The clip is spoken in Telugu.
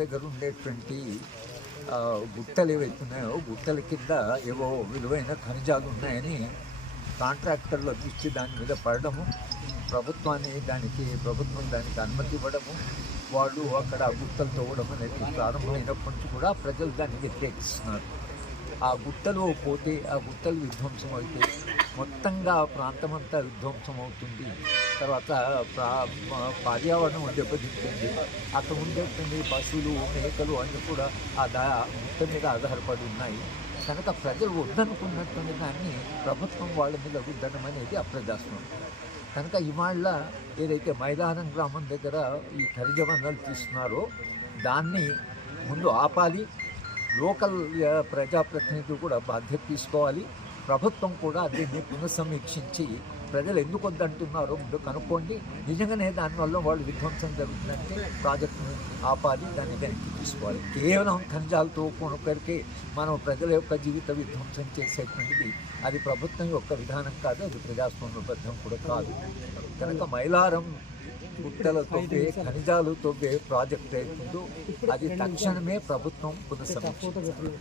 దగ్గర ఉండేటువంటి గుట్టలు ఏవైతే ఉన్నాయో గుట్టల కింద ఏవో విలువైన ఖనిజాలు ఉన్నాయని కాంట్రాక్టర్లు దృష్టి దాని మీద పడడము, ప్రభుత్వం దానికి అనుమతి ఇవ్వడము, వాళ్ళు అక్కడ గుట్టలు తవ్వడం అనేది ప్రారంభమైనప్పటి నుంచి కూడా ప్రజలు దాన్ని వ్యతిరేకిస్తున్నారు. ఆ గుట్టలు పోతే, ఆ గుట్టలు విధ్వంసం అయితే మొత్తంగా ప్రాంతం అంతా విధ్వంసం అవుతుంది. తర్వాత పర్యావరణం దెబ్బతింటుంది. అక్కడ ఉండేటువంటి పశువులు, మేకలు అన్నీ కూడా ఆ గుట్ట మీద ఆధారపడి ఉన్నాయి. కనుక ప్రజలు వద్దనుకున్నటువంటి దాన్ని ప్రభుత్వం వాళ్ళ మీద రుద్దడం అనేది అప్రజాస్వామ్యం. కనుక ఇవాళ ఏదైతే మైదానం గ్రామం దగ్గర ఈ ఖనిజ వనరులు తీస్తున్నారో దాన్ని ముందు ఆపాలి. లోకల్ ప్రజాప్రతినిధులు కూడా బాధ్యత తీసుకోవాలి. ప్రభుత్వం కూడా దీన్ని పునఃసమీక్షించి ప్రజలు ఎందుకు వద్దంటున్నారో ముందు కనుక్కోండి. నిజంగానే దానివల్ల వాళ్ళు విధ్వంసం జరుగుతుందంటే ప్రాజెక్టును ఆపాలి, దాన్ని వెనక్కి తీసుకోవాలి. కేవలం ఖనిజాలతో కొనుక్కడికే మనం ప్రజల యొక్క జీవిత విధ్వంసం చేసేటువంటిది అది ప్రభుత్వం యొక్క విధానం కాదు, అది ప్రజాస్వామ్యబద్ధం కూడా కాదు. కనుక మైలారం గుట్టలతో ఖనిజాలతో ప్రాజెక్ట్ అవుతుందో అది తక్షణమే ప్రభుత్వం పునఃసమీక్షించాలి.